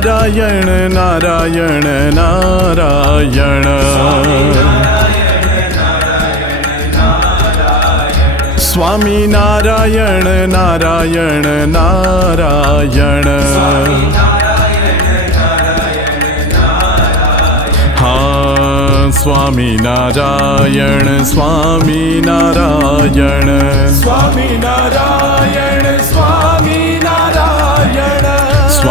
નારાયણ નારાયણ નારાયણ. સ્વામી નારાયણ નારાયણ નારાયણ. હા સ્વામી નારાયણ સ્વામી નારાયણ. સ્વામી નારાયણ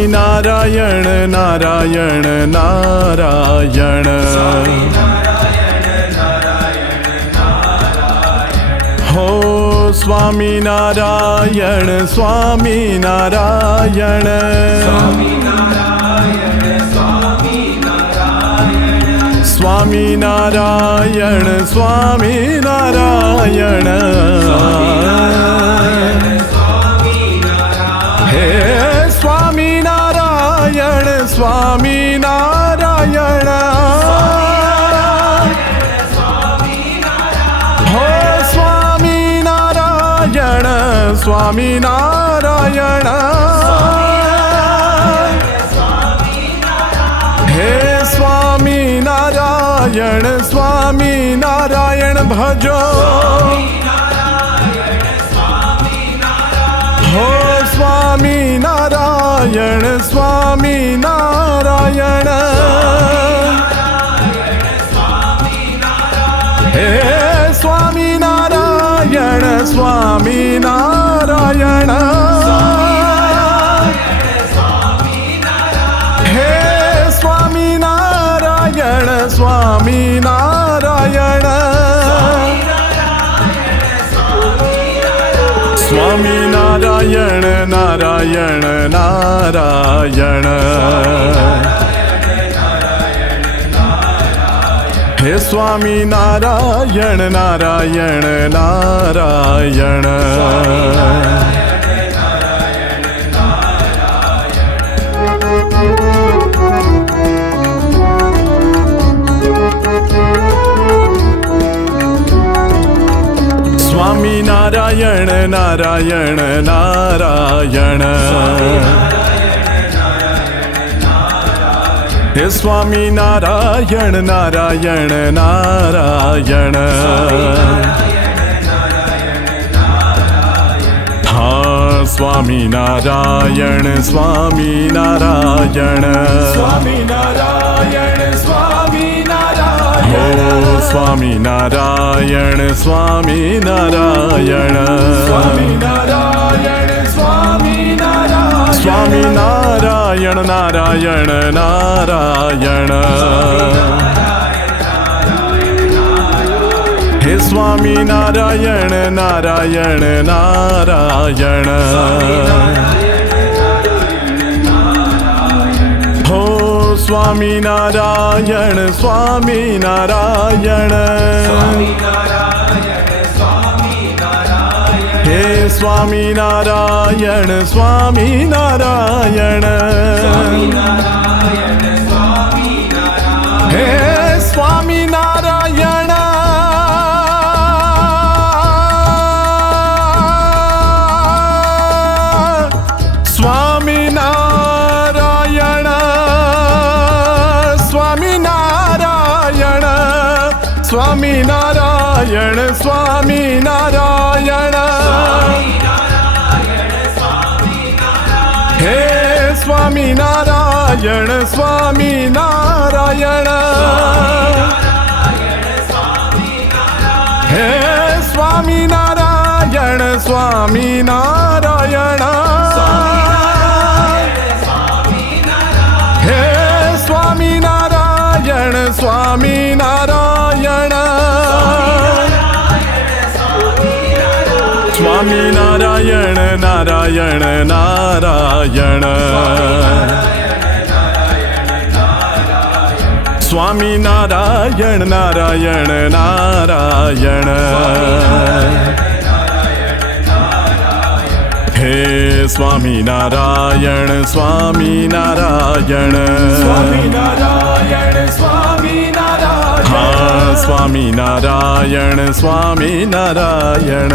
સ્વામી નારાયણ નારાયણ નારાયણ હો સ્વામી નારાયણ સ્વામી નારાયણ સ્વામી નારાયણ સ્વામી નારાયણ સ્વામી નારાયણ. હે સ્વામી નારાયણ સ્વામી નારાયણ ભજો. હો Swami Narayan Swami Narayan Swami Narayana Swami Narayana Narayana Narayana हे स्वामी नारायण नारायण नारायण નારાયણ નારાયણ હે સ્વામી નારાયણ નારાયણ નારાયણ હા સ્વામી નારાયણ સ્વામી નારાયણ સ્વામી નારાયણ સ્વામી નારાયણ સ્વામી નારાયણ સ્વામી નારાયણ સ્વામી નારાયણ સ્વામી નારાયણ. સ્વામી નારાયણ નારાયણ નારાયણ હે સ્વામી નારાયણ નારાયણ. નારાયણ હો સ્વામી નારાયણ સ્વામી નારાયણ स्वामी नारायण स्वामी नारायण। हे स्वामी नारायण। स्वामी नारायण। स्वामी नारायण। स्वामी नारायण। ನಾರಾಯಣ ಸ್ವಾಮಿ ನಾರಾಯಣ ಹೇ ಸ್ವಾಮಿ ನಾರಾಯಣ ಸ್ವಾಮಿ ನಾರಾಯಣ ಹೇ ಸ್ವಾಮಿ ನಾರಾಯಣ ಸ್ವಾಮಿ ನಾರಾಯಣ ಹೇ ಸ್ವಾಮಿ ನಾರಾಯಣ ಸ್ವಾಮಿ ನಾರಾಯಣ સ્વામી નારાયણ નારાયણ નારાયણ. સ્વામી નારાયણ નારાયણ નારાયણ. હે સ્વામી નારાયણ સ્વામી નારાયણ. સ્વામી નારાયણ સ્વામી નારાયણ.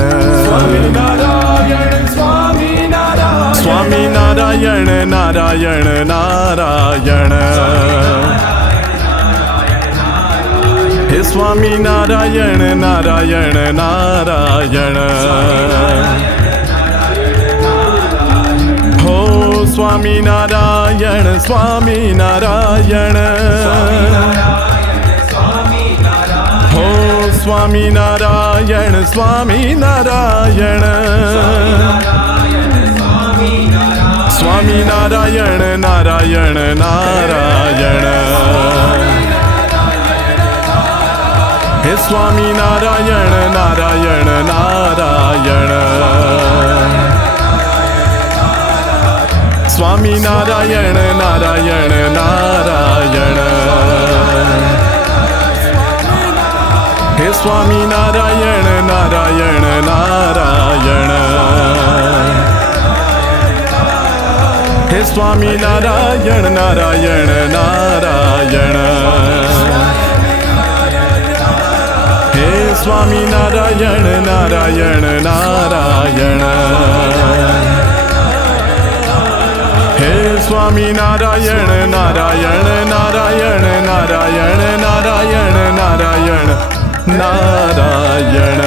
સ્વામી નારાયણ સ્વામી નારાયણ. સ્વામી નારાયણ નારાયણ નારાયણ. હે સ્વામી નારાયણ નારાયણ નારાયણ. હો સ્વામી નારાયણ સ્વામી નારાયણ. સ્વામી નારાયણ સ્વામી નારાયણ. સ્વામી નારાયણ નારાયણ નારાયણ. હે સ્વામી નારાયણ નારાયણ નારાયણ. સ્વામી નારાયણ નારાયણ નારાયણ સ્વામી નારાયણ નારાયણ નારાયણ. હે સ્વામી નારાયણ નારાયણ નારાયણ. હે સ્વામી નારાયણ નારાયણ નારાયણ. હે સ્વામી નારાયણ નારાયણ નારાયણ નારાયણ નારાયણ નારાયણ. नारायण